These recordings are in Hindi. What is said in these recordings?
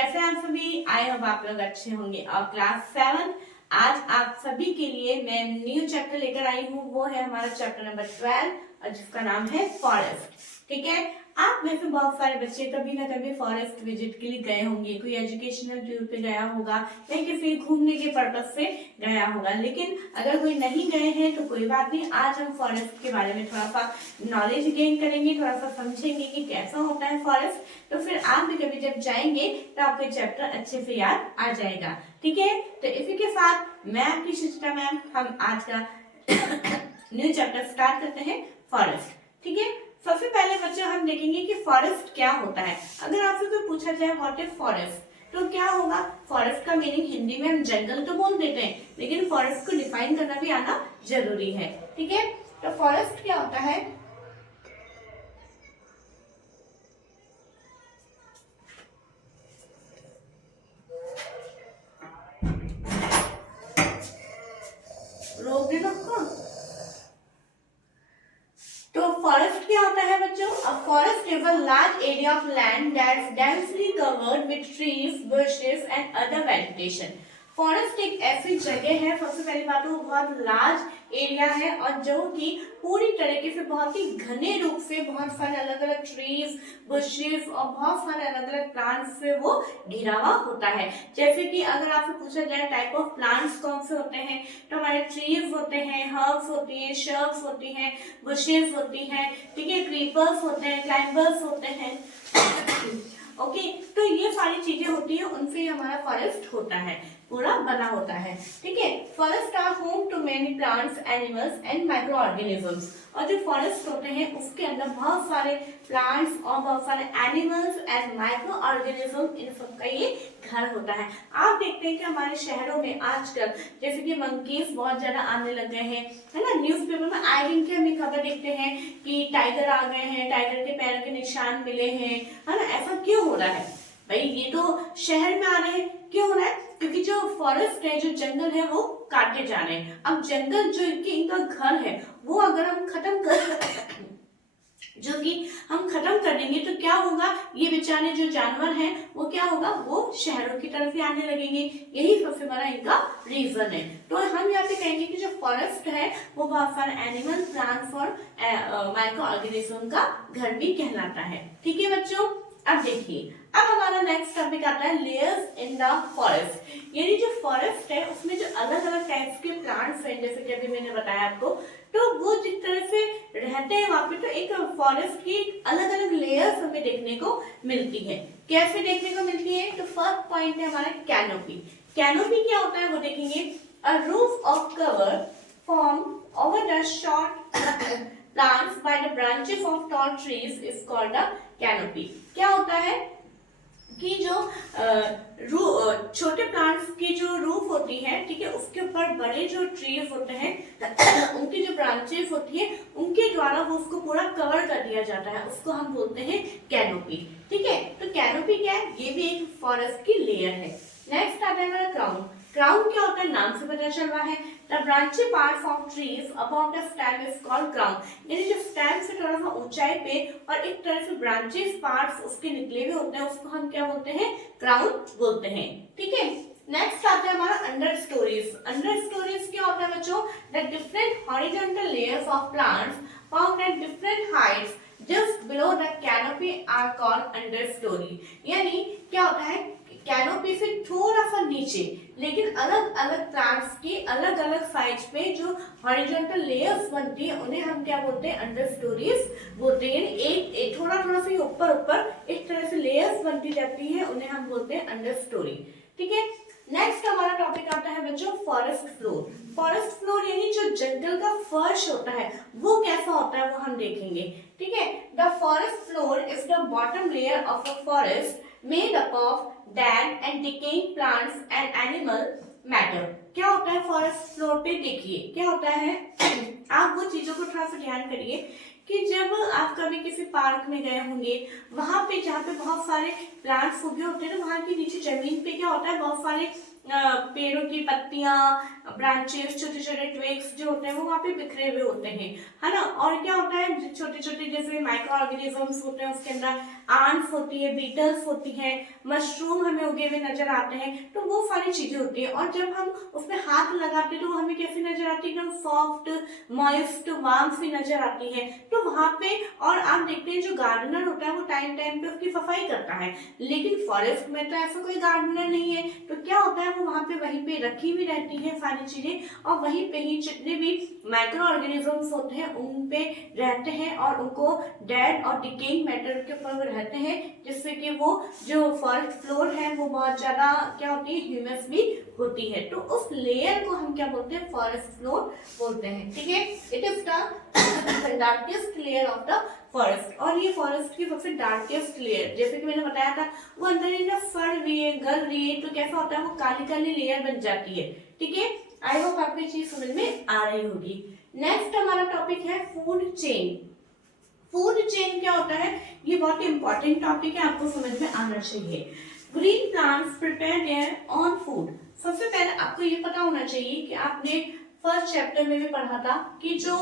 कैसे हैं आप सभी? आई होप आप लोग अच्छे होंगे। और क्लास 7 आज आप सभी के लिए मैं न्यू चैप्टर लेकर आई हूँ। वो है हमारा चैप्टर नंबर 12 और जिसका नाम है फॉरेस्ट। ठीक है, आप में से बहुत सारे बच्चे कभी ना कभी फॉरेस्ट विजिट के लिए गए होंगे। कोई एजुकेशनल टूर पे गया होगा या किसी घूमने के पर्पज से गया होगा। लेकिन अगर कोई नहीं गए हैं तो कोई बात नहीं, आज हम फॉरेस्ट के बारे में थोड़ा सा नॉलेज गेन करेंगे, थोड़ा सा समझेंगे कि कैसा होता है फॉरेस्ट। तो फिर आप भी कभी जब जाएंगे तो आपको चैप्टर अच्छे से याद आ जाएगा। ठीक है, तो इसी के साथ मैं आपकी शिक्षा मैम, हम आज का न्यू चैप्टर स्टार्ट करते हैं फॉरेस्ट। ठीक है, सबसे पहले बच्चों हम देखेंगे कि फॉरेस्ट क्या होता है। अगर आपसे कोई पूछा जाए व्हाट इज फॉरेस्ट तो क्या होगा? फॉरेस्ट का मीनिंग हिंदी में हम जंगल तो बोल देते हैं, लेकिन फॉरेस्ट को डिफाइन करना भी आना जरूरी है। ठीक है, तो फॉरेस्ट क्या होता है? रोक दे सबको। तो फॉरेस्ट क्या होता है बच्चों? A forest is a large area of land that's densely covered with trees, bushes and other vegetation. Forest एक ऐसी जगह है, सबसे पहली बात तो बहुत लार्ज एरिया है और जो कि पूरी तरीके से बहुत ही घने रूप से बहुत सारे अलग अलग ट्रीज, बुशेस और बहुत सारे अलग अलग प्लांट्स से वो घिरा हुआ होता है। जैसे कि अगर आपसे पूछा जाए टाइप ऑफ प्लांट्स कौन से होते हैं, तो हमारे ट्रीज होते हैं, हर्ब्स होती है, शर्ब्स होती हैं, बुशेस होती हैं, ठीक है, क्रीपर्स होते हैं, क्लाइंबर्स होते हैं। ओके, तो ये सारी चीजें होती है, उनसे हमारा फॉरेस्ट होता है, पूरा बना होता है। ठीक है, forest are home to many plants, animals and micro organisms. और जो फॉरेस्ट होते हैं उसके अंदर बहुत सारे प्लांट्स और बहुत सारे एनिमल्स एंड माइक्रो ऑर्गेनिज्म, इन सबका ये घर होता है। आप देखते हैं कि हमारे शहरों में आजकल जैसे कि मंकीज बहुत ज्यादा आने लग गए हैं, है ना। न्यूज़पेपर में आए दिन की हमें खबर देखते हैं कि टाइगर आ गए हैं, टाइगर के पैरों के निशान मिले हैं, है ना। ऐसा क्यों हो रहा है भाई? ये तो शहर में आ रहे हैं, क्यों हो रहा है? क्योंकि जो फॉरेस्ट है, जो जंगल है, वो काटे जा रहे हैं। अब जंगल जो इनका घर है वो अगर हम खत्म कर देंगे तो क्या होगा? ये बेचारे जो जानवर हैं वो क्या होगा? वो शहरों की तरफ ही आने लगेंगे। यही सबसे बड़ा इनका रीजन है। तो हम यहाँ पे कहेंगे कि जो फॉरेस्ट है वो बहुत सारे एनिमल, प्लांट्स और माइक्रो ऑर्गेनिज्म का घर भी कहलाता है। ठीक है बच्चों, अब देखिए, अब हमारा नेक्स्ट टॉपिक आता है लेयर्स इन द फॉरेस्ट। यानी जो फॉरेस्ट है उसमें जो अलग अलग टाइप्स के प्लांट्स हैं, जैसे कि अभी मैंने बताया आपको, तो वो जिस तरह से रहते हैं वहां पे, तो एक फॉरेस्ट की अलग अलग लेयर्स हमें देखने को मिलती है। कैसे देखने को मिलती है? तो फर्स्ट पॉइंट है हमारा कैनोपी। कैनोपी क्या होता है वो देखेंगे। A roof of cover form over the short plants by the branches of tall trees is called a canopy। क्या होता है कि जो छोटे प्लांट्स की जो रूफ होती है, ठीक है, उसके ऊपर बड़े जो ट्रीज होते हैं उनकी जो ब्रांचेस होती है उनके द्वारा वो उसको पूरा कवर कर दिया जाता है, उसको हम बोलते हैं कैनोपी। ठीक है, तो कैनोपी क्या है? ये भी एक फॉरेस्ट की लेयर है। नेक्स्ट आता है हमारा क्राउन। क्राउन क्या होता है? नाम से पता चल रहा है, the branchy parts of trees above the stem is called crown. यानी जो स्टेम से थोड़ा सा ऊंचाई पे और एक तरह से ब्रांचेस पार्ट्स उसके निकले हुए होते हैं, उसको हम क्या बोलते हैं? क्राउन बोलते हैं। ठीक है, नेक्स्ट आता है हमारा अंडर स्टोरीज। अंडर स्टोरीज क्या होता है बच्चों? The different horizontal layers of plants found at different heights just below the canopy are called under story. यानी क्या होता है? कैनोपी से थोड़ा सा नीचे, लेकिन अलग अलग प्लांट्स की अलग अलग साइज पे जो हॉरिजॉन्टल लेयर्स बनती है उन्हें हम क्या बोलते हैं? अंडर स्टोरीज बोलते हैं। एक थोड़ा थोड़ा सा ऊपर ऊपर इस तरह से लेयर्स बनती जाती है, उन्हें हम बोलते हैं अंडर स्टोरी। ठीक है, नेक्स्ट हमारा टॉपिक आता है बच्चों फॉरेस्ट फ्लोर। फॉरेस्ट फ्लोर यानी जो जंगल का फर्श होता है वो कैसा होता है वो हम देखेंगे। ठीक है, the forest floor is the bottom layer of a forest made up of dead and decaying plants and animal matter। क्या होता है फॉरेस्ट फ्लोर पे? देखिए क्या होता है, आप वो चीजों को थोड़ा सा ध्यान करिए कि जब आप कभी किसी पार्क में गए होंगे, वहां पे जहाँ पे बहुत सारे प्लांट्स उगे होते हैं, तो वहां के नीचे जमीन पे क्या होता है? बहुत सारे पेड़ों की पत्तियां, ब्रांचेस, छोटे छोटे ट्विग्स जो होते हैं वो वहाँ पे बिखरे हुए होते हैं, है ना। और क्या होता है? छोटे छोटे जैसे माइक्रो ऑर्गेनिजम्स होते हैं उसके अंदर, आंट्स होती है, बीटल्स होती है, मशरूम हमें उगे हुए नजर आते हैं, तो वो सारी चीजें होती है। और जब हम उसमें हाथ लगाते हैं तो वो हमें कैसी नजर आती है, एकदम सॉफ्ट, मॉइस्ट, वार्म सी नजर आती है। तो वहां पे और आप देखते हैं जो गार्डनर होता है वो टाइम टाइम पे उसकी सफाई करता है, लेकिन फॉरेस्ट में तो ऐसा कोई गार्डनर नहीं है। तो क्या होता है, वो वहां पे वहीं पे रखी हुई रहती है सारी चीजें, और वहीं पे ही जितने भी माइक्रो ऑर्गेनिजम्स होते हैं उन पे रहते हैं और उनको डेड और डिकेइंग मैटर के ऊपर रहते हैं, जिससे कि वो जो फॉरेस्ट फ्लोर है वो बहुत ज्यादा क्या होती है, ह्यूमस भी होती है। तो उस लेयर को हम क्या बोलते हैं, फॉरेस्ट फ्लोर बोलते हैं। ठीक है, it is the darkest layer of the forest. और ये फॉरेस्ट की सबसे डार्केस्ट लेयर, जैसे कि मैंने बताया था, वो अंदर ही जब फड़ रही है, गल रही है, तो कैसा होता है, वो काली काली लेयर बन जाती है। ठीक है, आई होप आपको चीज समझ में आ रही होगी। नेक्स्ट हमारा टॉपिक है फूड चेन। फूड चेन क्या होता है, ये बहुत ही इंपॉर्टेंट टॉपिक है, आपको समझ में आना चाहिए। Green plants prepare their on food. सबसे पहले आपको ये पता होना चाहिए कि आपने फर्स्ट चैप्टर में भी पढ़ा था कि जो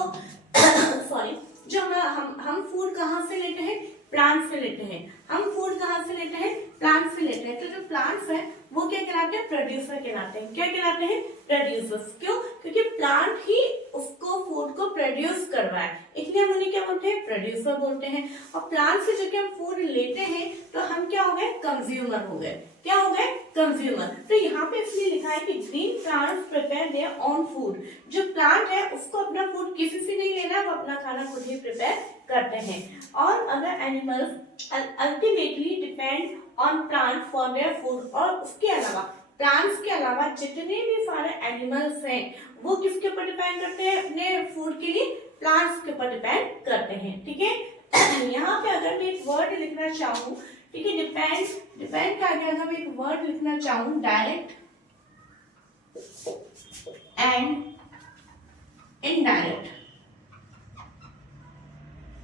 सॉरी जो हम फूड कहाँ से लेते हैं, प्लांट से लेते हैं। हम फूड कहाँ से लेते हैं, प्लांट से लेते हैं। तो जो प्लांट्स है वो क्या कहलाते हैं, प्रोड्यूसर कहलाते हैं। क्या कहलाते हैं, प्रोड्यूसर्स। क्यों, क्योंकि प्लांट ही उसको फूड को प्रोड्यूस कर रहा है, इसलिए हम उन्हें क्या बोलते हैं, प्रोड्यूसर बोलते हैं। और प्लांट से जब हम फूड लेते हैं तो हम क्या हो गए, कंज्यूमर हो गए। क्या हो गए, कंज्यूमर। तो यहाँ पे इसलिए लिखा है कि green plants prepare their on food. जो प्लांट है उसको अपना फूड किसी से नहीं लेना, वो अपना खाना खुद ही प्रिपेयर करते हैं। और other animals ultimately depend on plant for their food. और उसके अलावा प्लांट्स के अलावा जितने भी सारे एनिमल्स हैं वो किसके ऊपर डिपेंड करते हैं, अपने फूड के लिए प्लांट्स के ऊपर डिपेंड करते हैं। ठीक है, यहाँ पे अगर मैं एक वर्ड लिखना चाहूँ, ठीक है, डिपेंड के आगे अगर मैं एक वर्ड लिखना चाहूँ, डायरेक्ट एंड इनडायरेक्ट,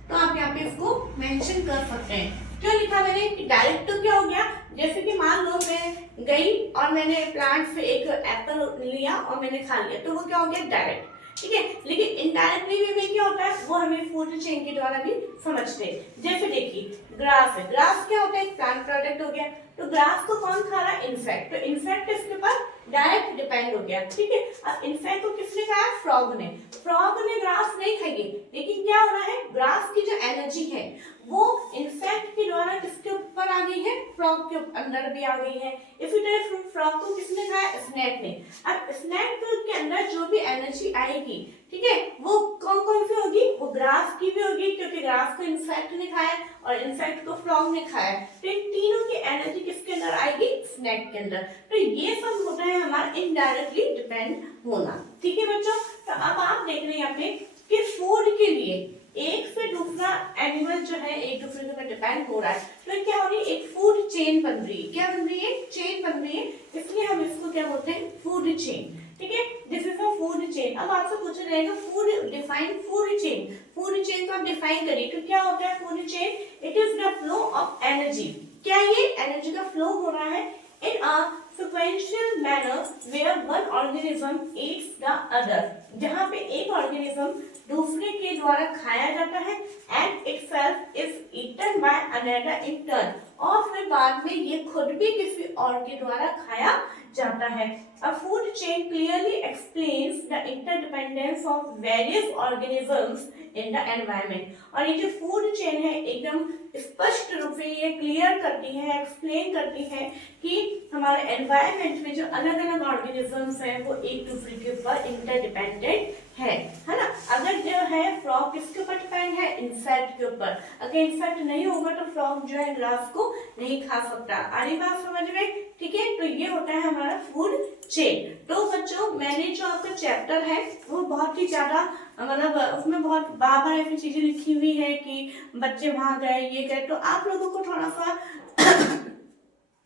तो आप यहाँ पे इसको मेंशन कर सकते हैं। क्यों लिखा मैंने कि डायरेक्ट, तो क्या हो गया, जैसे कि मान लो मैं गई और मैंने प्लांट से एक एप्पल लिया और मैंने खा लिया, तो वो क्या हो गया, डायरेक्ट। ठीक है, लेकिन इनडायरेक्टली वे में क्या होता है, वो हमें फूड चेन के द्वारा भी समझते हैं। जैसे देखिए ग्रास है, ग्रास क्या होता है, एक प्लांट प्रोडक्ट हो गया। तो ग्रास को कौन खा रहा है, इंसेक्ट। तो इंसेक्ट इसके ऊपर डायरेक्ट डिपेंड हो गया। ठीक है, अब इंसेक्ट को किसने खाया, फ्रॉग ने। फ्रॉग ने ग्रास नहीं खाई, लेकिन क्या हो रहा है, ग्रास की जो एनर्जी है वो इंसेक्ट के द्वारा किसके ऊपर आ गई है, फ्रॉग के अंदर भी आ गई है। इसी तरह फ्रॉग को किसने खाया, स्नेक ने। अब स्नेक के अंदर जो भी एनर्जी आएगी, ठीक है, वो कौन कौन सी होगी, वो ग्रास की भी होगी, क्योंकि ग्रास को इंसेक्ट ने खाया और इंसेक्ट को फ्रॉग ने खाया। तो इन तीनों की एनर्जी किसके अंदर आएगी, स्नेक के अंदर। तो ये सब होता है हमारा इनडायरेक्टली डिपेंड होना। ठीक है बच्चों, तो अब आप देख रहे हैं यहाँ पे कि फूड के लिए एक से दूसरा एनिमल जो है एक दूसरे के ऊपर डिपेंड हो रहा है। तो क्या हो रही है, एक फूड चेन बन रही है। क्या बन रही है, चेन बन रही है, इसलिए हम इसको क्या बोलते हैं, फूड चेन। ठीक है, this is a food chain. अब आपसे पूछा जाएगा food define food chain. Food chain को आप डिफाइन करिए, तो क्या होता है food chain, it is the flow of energy. क्या ये एनर्जी का फ्लो हो रहा है इन अ sequential manner where one organism eats the other, जहाँ पे एक ऑर्गेनिज्म दूसरे के द्वारा खाया जाता है and itself is eaten by another in turn, और फिर बाद में ये खुद भी किसी और के द्वारा खाया जाता है। A food chain clearly explains the interdependence of various organisms in the environment। और ये जो फूड चेन है एकदम स्पष्ट रूप से ये क्लियर करती है, एक्सप्लेन करती है कि हमारे एनवायरनमेंट में जो अलग अलग ऑर्गेनिजम्स हैं वो एक दूसरे के ऊपर इंटरडिपेंडेंट है ना। अगर जो है फ्रॉग किसके ऊपर डिपेंड है, इंसेक्ट के ऊपर। अगर इंसेक्ट नहीं होगा तो फ्रॉग जो है ग्रास को नहीं खा सकता। आ रही बात समझ में, ठीक है। तो ये होता है हमारा फूड चेन। तो बच्चों मैंने जो आपका चैप्टर है वो बहुत ही ज्यादा मतलब उसमें बहुत बार बार ऐसी चीजें लिखी हुई है कि बच्चे वहां गए ये गए, तो आप लोगों को थोड़ा सा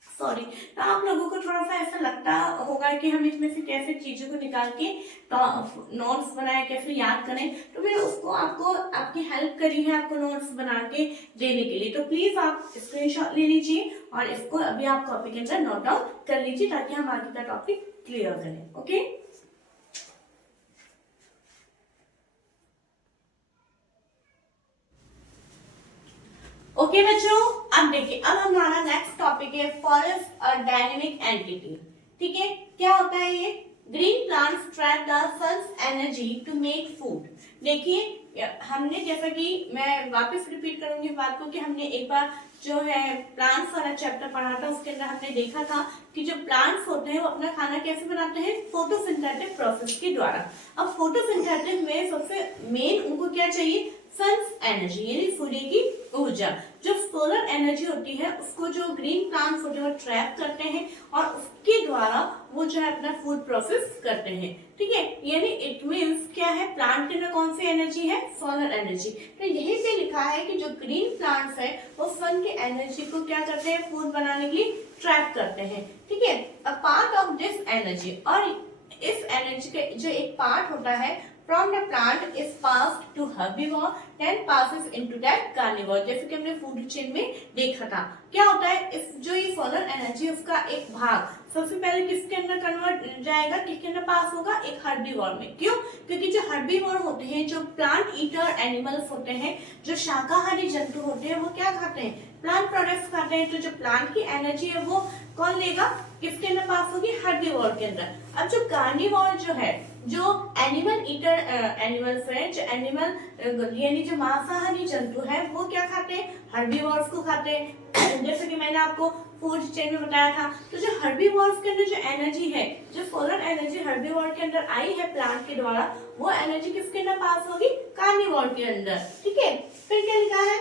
सॉरी, तो आप लोगों को थोड़ा सा ऐसा लगता होगा कि हम इसमें से कैसे चीजों को निकाल के नोट्स बनाए, कैसे याद करें। तो मैंने उसको आपको आपकी हेल्प करी है आपको नोट्स बना के देने के लिए। तो प्लीज आप स्क्रीनशॉट ले लीजिए और इसको अभी आप कॉपी के अंदर नोट डाउन कर लीजिए ताकि हम आगे का टॉपिक क्लियर करें। ओके ओके बच्चों, अब देखिए, अब हमारा नेक्स्ट टॉपिक है फॉरेस्ट और डायनेमिक एंटिटी। ठीक है, क्या होता है ये? Green plants trap the sun's energy to make food. देखिए, हमने जैसा कि मैं वापस रिपीट करूंगी बात को कि हमने एक बार जो है प्लांट्स वाला चैप्टर पढ़ा था, उसके अंदर हमने देखा था कि जो प्लांट्स होते हैं वो अपना खाना कैसे बनाते हैं? फोटोसिंथेटिक प्रोसेस के द्वारा। अब फोटोसिंथेटिक में सबसे मेन उनको क्या चाहिए? सन्स एनर्जी, यानी सूर्य की ऊर्जा। जो सोलर एनर्जी होती है उसको जो ग्रीन प्लांट्स होते हैं वो ट्रैप करते हैं और उसके द्वारा वो जो है अपना फूड प्रोसेस करते हैं। ठीक है, यानी इट मीन्स क्या है? प्लांट के अंदर कौन सी एनर्जी है? Solar energy. तो यहीं पे लिखा है कि जो ग्रीन प्लांट्स है वो सन के एनर्जी को क्या करते हैं? फूड बनाने के लिए ट्रैप करते हैं। ठीक है, a part of this energy, और इस एनर्जी का जो एक पार्ट होता है from the plant is passed to herbivore then passes into that carnivore। जैसे कि हमने फूड चेन में देखा था, क्या होता है? इस जो ये सोलर एनर्जी उसका एक भाग सबसे पहले किसके अंदर कन्वर्ट जाएगा? किसके अंदर पास होगा? एक हर्बीवोर में। क्यों? क्योंकि जो हर्बीवोर होते हैं, जो प्लांट ईटर एनिमल्स होते हैं, जो शाकाहारी जंतु होते हैं, वो क्या खाते हैं? प्लांट प्रोडक्ट्स खाते हैं। तो जो प्लांट की एनर्जी है वो कौन लेगा? किसके अंदर पास होगी? हर्बीवोर के अंदर। अब जो कार्निवोर जो है, जो एनिमल ईटर एनिमल्स है, जो एनिमल यानी जो मांसाहारी जंतु है, वो क्या खाते हैं? हर्बीवोर्स को खाते हैं। जैसे कि मैंने आपको फूड चेन में बताया था। तो जो हर्बीवोर्स के अंदर जो एनर्जी है, जो सोलर एनर्जी हर्बीवोर के अंदर आई है प्लांट के द्वारा, वो एनर्जी किसके अंदर पास होगी? कार्निवोर के अंदर। ठीक है, फिर क्या लिखा है?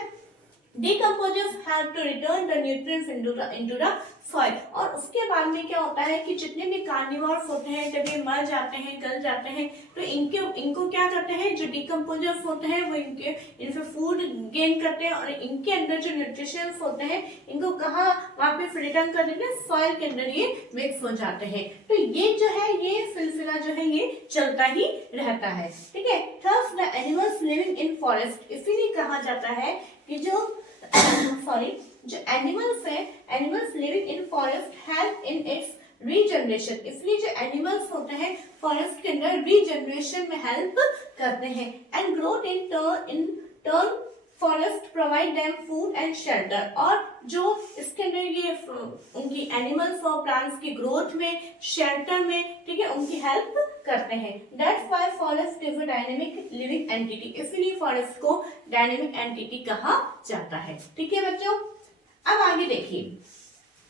Decomposers have to return the nutrients into the soil। और उसके बाद में क्या होता है कि जितने भी कार्निवोर्स होते हैं कभी मर जाते हैं, गल जाते हैं, तो इनको क्या करते हैं? जो डिकम्पोजर्स होते हैं वो इनसे फूड गेन करते हैं और इनके अंदर जो न्यूट्रिशंस होते हैं इनको कहाँ वापस रिटर्न कर देते हैं? सॉइल के अंदर ये मिक्स हो जाते हैं। तो ये जो है, ये सिलसिला जो है ये चलता ही रहता है। ठीक है, thus the animals living in forest, इसीलिए कहा जाता है कि जो जो एनिमल्स है, animals living in forest help in its regeneration. इसलिए जो एनिमल्स होते हैं फॉरेस्ट के अंदर रीजनरेशन में हेल्प करते हैं। And growth in turn forest provide them food and shelter. और जो इसके अंदर ये उनकी एनिमल्स और प्लांट्स की ग्रोथ में, शेल्टर में, ठीक है, उनकी हेल्प करते हैं। That's why forest is a dynamic living entity. इसीलिए फॉरेस्ट को डायनेमिक एंटिटी कहा जाता है। ठीक है बच्चों, अब आगे देखिए,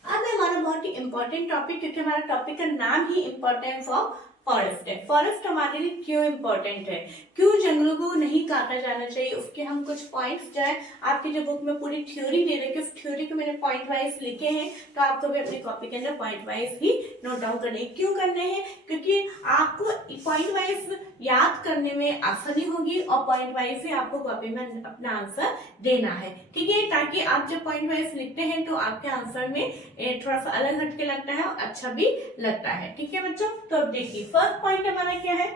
अब हमारा बहुत ही इंपॉर्टेंट टॉपिक, क्योंकि हमारा टॉपिक का नाम ही इम्पोर्टेंस ऑफ फॉरेस्ट है। फॉरेस्ट हमारे लिए क्यों इम्पोर्टेंट है, क्यों जंगलों को नहीं काटा जाना चाहिए, उसके हम कुछ पॉइंट्स जो है आपकी जो बुक में पूरी थ्योरी दे रखी है, उस थ्योरी को मैंने पॉइंट वाइज लिखे हैं, तो आपको भी अपनी कॉपी के अंदर पॉइंट वाइज ही नोट डाउन करने। क्यों करने हैं? क्योंकि आपको पॉइंट वाइज याद करने में आसानी होगी और पॉइंट वाइज ही आपको कॉपी में अपना आंसर देना है। ठीक है, ताकि आप जब पॉइंट वाइज लिखते हैं तो आपके आंसर में थोड़ा सा अलग हटके लगता है और अच्छा भी लगता है। ठीक है बच्चों, तो देखिए फर्स्ट पॉइंट हमारा क्या है?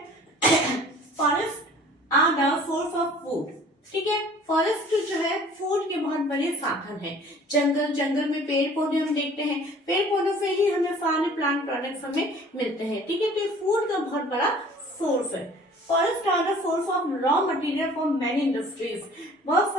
Forest are the source of food. ठीक है, फॉरेस्ट जो है फूड के बहुत बड़े साधन है। जंगल में पेड़ पौधे हम देखते हैं, पेड़ पौधों से ही हमें सारे प्लांट प्रोडक्ट्स हमें मिलते हैं। ठीक है, तो ये फूड का बहुत बड़ा सोर्स है। Forest are the source of raw material for many industries. बहुत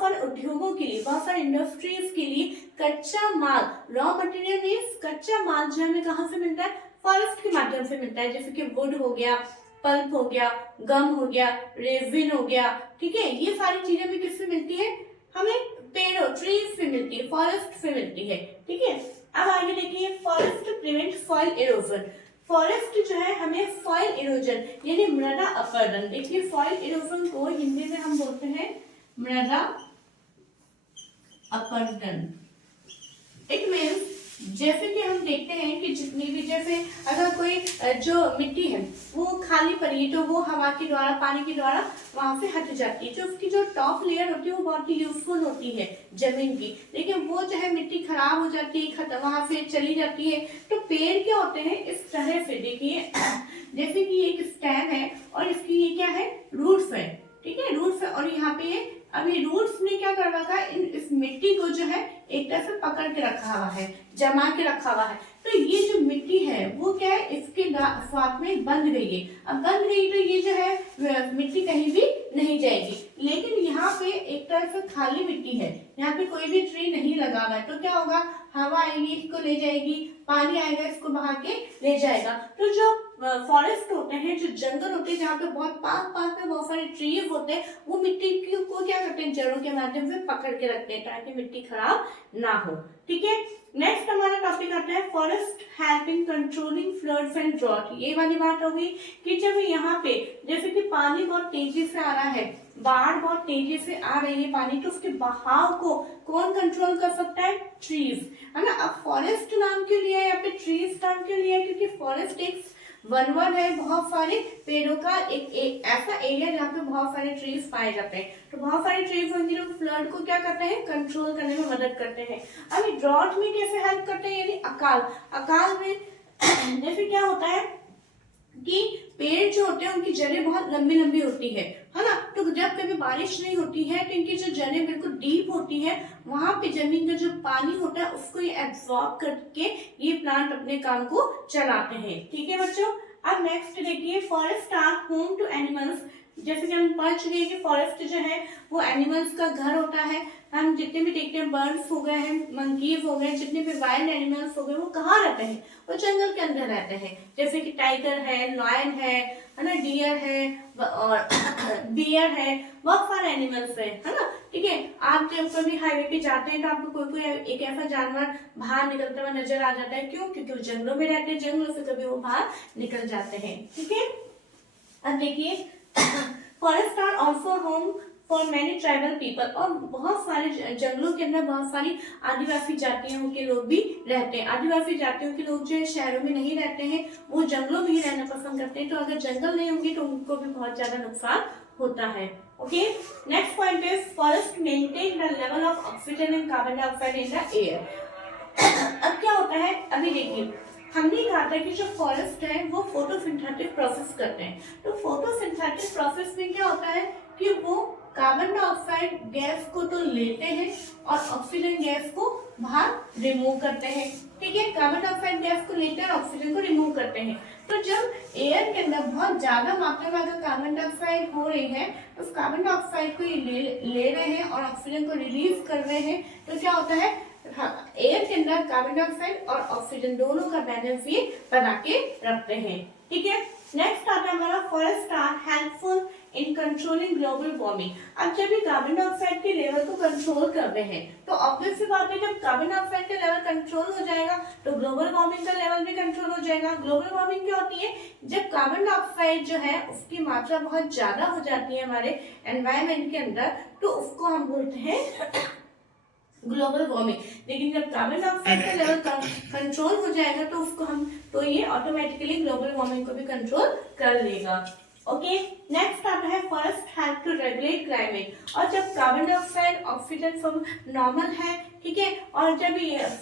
सारे उद्योगों के लिए, बहुत सारे इंडस्ट्रीज के लिए कच्चा माल, रॉ मटेरियल मीन्स कच्चा माल जो हमें कहाँ से मिलता है? फॉरेस्ट के माध्यम से मिलता है। जैसे कि वुड हो गया, पल्प हो गया, गम हो गया, रेजिन हो गया। ठीक है, ये सारी चीजें हमें किससे मिलती है? हमें पेड़ों, ट्रीज से मिलती है, फॉरेस्ट से मिलती है। ठीक है, अब आगे देखिए, forest prevent soil erosion. Forest जो है हमें सॉइल इरोजन यानी मृदा अपरदन। देखिए, सॉइल इरोजन को हिंदी में हम बोलते हैं मृदा अपरदन। इट मीन्स जैसे कि हम देखते हैं कि जितनी भी, जैसे अगर कोई जो मिट्टी है वो खाली पड़ी है तो वो हवा के द्वारा, पानी के द्वारा वहां से हट जाती है। जो उसकी जो टॉप लेयर होती है वो बहुत ही यूजफुल होती है जमीन की, लेकिन वो जो है मिट्टी खराब हो जाती है, वहां से चली जाती है। तो पेड़ क्या होते हैं? इस तरह से देखिए, जैसे कि एक स्टेम है और इसकी ये क्या है? रूट्स है। ठीक है, रूट्स है, और यहाँ पे अभी रूट्स ने क्या कर रखा है? इस मिट्टी को जो है एक तरह से पकड़ के रखा हुआ है, जमा के रखा हुआ है। तो ये जो मिट्टी है वो क्या है, इसके साथ में बंध गई है। अब बंध गई तो ये जो है मिट्टी कहीं भी नहीं जाएगी। लेकिन यहाँ पे एक तरह से खाली मिट्टी है, यहाँ पे कोई भी ट्री नहीं लगा हुआ है, तो क्या होगा, हवा आएगी इसको ले जाएगी, पानी आएगा इसको बहा के ले जाएगा। तो जो फॉरेस्ट होते हैं, जो जंगल होते हैं, जहाँ पे बहुत पास में बहुत सारे ट्रीज होते हैं, वो मिट्टी को क्या करते हैं, जड़ों के माध्यम से पकड़ के रखते हैं ताकि मिट्टी खराब ना हो। ठीक है, नेक्स्ट हमारा टॉपिक आता है forest helping controlling floods and drought. ये वाली बात होगी कि जब यहाँ पे जैसे कि पानी बहुत तेजी से आ रहा है, बाढ़ बहुत तेजी से आ रही है पानी, तो उसके बहाव को कौन कंट्रोल कर सकता है, ट्रीज, है ना। अब फॉरेस्ट नाम क्यों लिया है यहाँ पे, ट्रीज नाम क्यों लिया है, क्योंकि फॉरेस्ट एक वनवन है, बहुत सारे पेड़ों का एक ऐसा एरिया जहाँ पे बहुत सारे ट्रीज पाए जाते हैं। तो बहुत सारे ट्रीज होंगे जो फ्लड को क्या करते हैं, कंट्रोल करने में मदद करते हैं। अभी ड्रॉट में कैसे हेल्प करते हैं, यानी अकाल में जैसे क्या होता है कि पेड़ जो होते हैं उनकी जड़ें बहुत लंबी लंबी होती है ना। तो जब कभी बारिश नहीं होती है तो इनकी जो जड़ें बिल्कुल डीप होती है, वहां पे जमीन का जो पानी होता है उसको ये एब्जॉर्ब करके ये प्लांट अपने काम को चलाते हैं। ठीक है बच्चों, अब नेक्स्ट देखिए forest are home to animals. जैसे कि हम पढ़ चुके हैं कि फॉरेस्ट जो है वो एनिमल्स का घर होता है। हम जितने भी देखते हैं, बर्ड्स हो गए हैं, मंकीज हो गए, जितने भी वाइल्ड एनिमल्स हो गए, वो कहाँ रहते हैं, वो जंगल के अंदर रहते हैं। जैसे कि टाइगर है, लायन है ना, डियर है और बियर है, बहुत सारे एनिमल्स है ना। ठीक है, आप जब कभी हाईवे पे जाते हैं तो आपको कोई एक ऐसा जानवर बाहर निकलता हुआ नजर आ जाता है। क्यों, क्योंकि वो जंगलों में रहते हैं, जंगलों से कभी वो बाहर निकल जाते हैं। ठीक है, अब देखिए forest are also home for many tribal people. और बहुत सारे जंगलों के अंदर बहुत सारी आदिवासी जातियों के लोग भी रहते हैं। आदिवासी जातियों के लोग जो है शहरों में नहीं रहते हैं, वो जंगलों में ही रहना पसंद करते हैं। तो अगर जंगल नहीं होंगे तो उनको भी बहुत ज्यादा नुकसान होता है। Okay, next point is forest maintain the level of oxygen and carbon dioxide in the air. अब क्या होता है, अभी देखिए हमने कहा था कि जो फॉरेस्ट है वो फोटोसिंथेटिक प्रोसेस करते हैं। तो फोटोसिंथेटिक प्रोसेस में क्या होता है कि वो कार्बन डाइऑक्साइड गैस को तो लेते हैं और ऑक्सीजन गैस को बाहर रिमूव करते हैं। ठीक है, कार्बन डाइऑक्साइड गैस को लेते हैं और ऑक्सीजन को रिमूव करते हैं। तो जब एयर के अंदर बहुत ज्यादा मात्रा में अगर कार्बन डाइऑक्साइड हो रही है तो उस कार्बन डाइऑक्साइड को ये ले रहे हैं और ऑक्सीजन को रिलीज कर रहे हैं। तो क्या होता है, एयर के अंदर कार्बन डाइऑक्साइड और ऑक्सीजन दोनों का बैलेंस ये बना के रखते हैं। ठीक है, नेक्स्ट आता है हमारा forest are helpful in controlling global warming. अब जब ये कार्बन डाइऑक्साइड के लेवल को कंट्रोल कर रहे हैं तो ऑब्वियस सी बात है, जब कार्बन डाइऑक्साइड का लेवल कंट्रोल हो जाएगा तो ग्लोबल वार्मिंग का लेवल भी कंट्रोल हो जाएगा। ग्लोबल वार्मिंग क्या होती है, जब कार्बन डाइऑक्साइड जो है उसकी मात्रा बहुत ज्यादा हो जाती है हमारे एनवायरमेंट के अंदर, तो उसको हम बोलते हैं ग्लोबल वार्मिंग। लेकिन जब कार्बन डाइऑक्साइड का लेवल कंट्रोल हो जाएगा तो उसको तो ये ऑटोमेटिकली ग्लोबल वार्मिंग को भी कंट्रोल कर लेगा। ओके, नेक्स्ट आता है forest help to regulate climate. और जब कार्बन डाइऑक्साइड ऑक्सीजन सब नॉर्मल है, ठीक है, और जब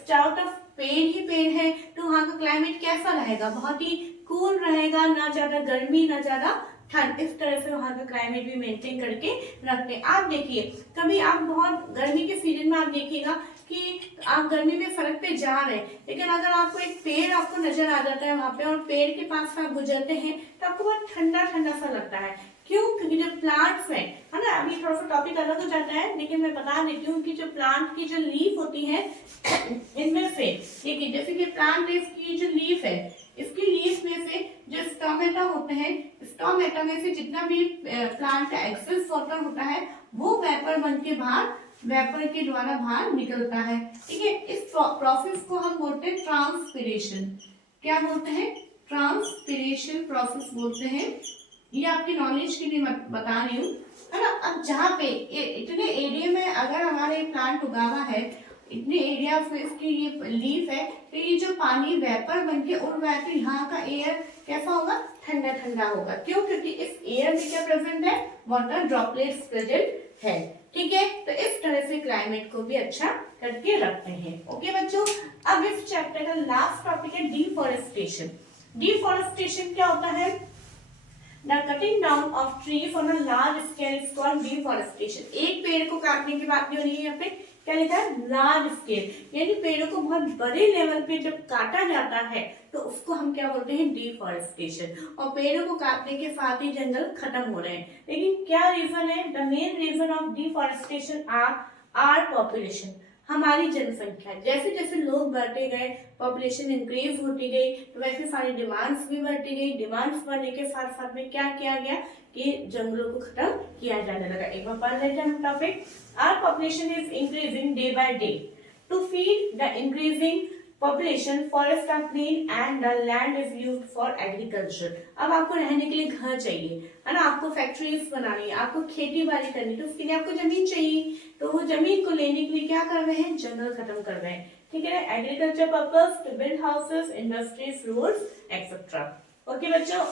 चारों तरफ पेड़ ही पेड़ है तो वहाँ का क्लाइमेट कैसा रहेगा, बहुत ही कूल रहेगा, ना ज्यादा गर्मी ना ज्यादा ठंड। इस तरह से वहाँ का क्लाइमेट भी मेंटेन करके रखते हैं। आप देखिए कभी आप बहुत गर्मी के सीजन में आप देखिएगा कि आप गर्मी में सड़क पे जा रहे हैं, लेकिन अगर आपको एक पेड़ आपको नजर आ जाता है वहाँ पे और पेड़ के पास से आप गुजरते हैं तो आपको बहुत ठंडा ठंडा सा लगता है। क्यों, क्योंकि जो प्लांट्स है ना, अभी थोड़ा सा टॉपिक अलग हो जाता है लेकिन मैं बता देती हूँ कि जो प्लांट की जो लीफ होती है इनमें से देखिए, जैसे कि प्लांट की जो लीफ है, इसकी लीफ में से जो स्टोमेटा होते हैं, स्टोमेटा में से जितना भी प्लांट का एक्सेस वाटर होता है वो वेपर बन के बाहर, वेपर के द्वारा बाहर निकलता है। ठीक है, इस प्रोसेस को हम बोलते हैं ट्रांसपिरेशन। क्या बोलते हैं, ट्रांसपिरेशन प्रोसेस बोलते हैं। ये आपकी नॉलेज के लिए बता रही हूँ, है ना। अब जहाँ पे इतने एरिया में अगर हमारे प्लांट उगा हुआ है, इतने एरिया पे इसकी ये लीफ है, तो ये जो पानी वेपर बन के उड़ रहा है तो यहाँ का एयर कैसा होगा, ठंडा ठंडा होगा। क्यों, क्योंकि इस एयर में क्या प्रेजेंट है, वाटर ड्रॉपलेट्स प्रेजेंट है। ठीक है, तो इस तरह से क्लाइमेट को भी अच्छा करके रखते हैं। ओके बच्चों, अब इस चैप्टर का लास्ट टॉपिक है डिफॉरेस्टेशन। डिफॉरेस्टेशन क्या होता है, The cutting down of trees on a large scale is called deforestation। एक पेड़ को काटने की बात नहीं हो रही है यहाँ पे, क्या लिखा है, लार्ज स्केल, यानी पेड़ों को बहुत बड़े लेवल पे जब काटा जाता है तो उसको हम क्या बोलते हैं, डिफॉरेस्टेशन। और पेड़ों को काटने के साथ ही जंगल खत्म हो रहे हैं। लेकिन क्या रीजन है, the main reason of deforestation are population, हमारी जनसंख्या। जैसे जैसे लोग बढ़ते गए, पॉपुलेशन इंक्रीज होती गई, तो वैसे सारी डिमांड्स भी बढ़ती गई। डिमांड्स बढ़ने के साथ साथ में क्या किया गया कि जंगलों को खत्म किया जाने लगा। एक बार पढ़ लेते हैं हम topic. Our population is increasing day by day. To feed the increasing population, forests are clean and the land is used for agriculture। अब आपको रहने के लिए घर चाहिए, है ना, आपको फैक्ट्रीज बनानी है, आपको खेती बाड़ी करनी है, तो उसके लिए आपको जमीन चाहिए। तो वो जमीन को लेने के लिए क्या कर रहे हैं, जंगल खत्म कर रहे हैं। ठीक है, agriculture purpose, to build houses, industries, roads etcetera. Okay बच्चों,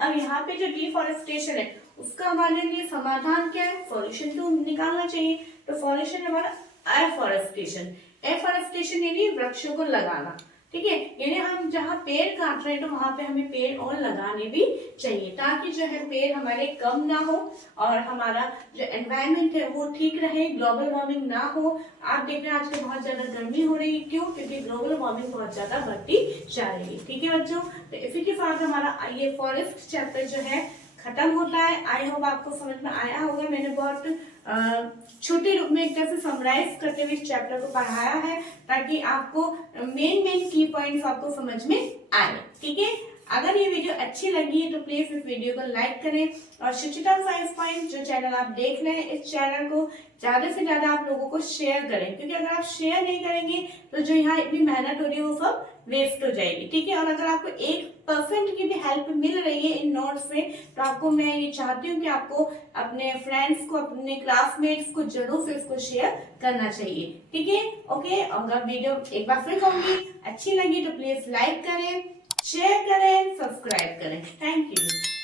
अब यहाँ पे जो डिफॉरेस्टेशन है उसका हमारे लिए समाधान क्या है, सॉल्यूशन तो निकालना चाहिए। तो सॉल्यूशन हमारा एफॉरेस्टेशन। एफॉरेस्टेशन यानी वृक्षों को लगाना। ठीक है, यानी हम जहाँ पेड़ काट रहे हैं तो वहां पे हमें पेड़ और लगाने भी चाहिए, ताकि जो है पेड़ हमारे कम ना हो और हमारा जो एनवायरनमेंट है वो ठीक रहे, ग्लोबल वार्मिंग ना हो। आप देख रहे हैं आजकल बहुत ज्यादा गर्मी हो रही है, क्यों, क्योंकि ग्लोबल वार्मिंग बहुत ज्यादा बढ़ती जा रही है। ठीक है बच्चों, तो इसी के साथ हमारा ये फॉरेस्ट चैप्टर जो है खत्म होता है। आई होप आपको समझ में आया होगा। मैंने बहुत छोटे रूप में एक तरह से समराइज करते हुए इस चैप्टर को पढ़ाया है, ताकि आपको मेन की पॉइंट्स आपको समझ में आए। ठीक है, अगर ये वीडियो अच्छी लगी है तो प्लीज इस वीडियो को लाइक करें, और शिक्षिता 5 पॉइंट जो चैनल आप देख रहे हैं, इस चैनल को ज्यादा से ज्यादा आप लोगों को शेयर करें, क्योंकि अगर आप शेयर नहीं करेंगे तो जो यहाँ इतनी मेहनत हो रही है वो सब वेस्ट हो जाएगी। ठीक है, और अगर आपको 1% की भी हेल्प मिल रही है इन नोट्स से, तो आपको मैं ये चाहती हूँ कि आपको अपने फ्रेंड्स को, अपने क्लासमेट्स को जरूर से इसको शेयर करना चाहिए। ठीक है, ओके, अगर वीडियो एक बार फिर कहूंगी अच्छी लगी तो प्लीज लाइक करें, शेयर करें, सब्सक्राइब करें। Thank you.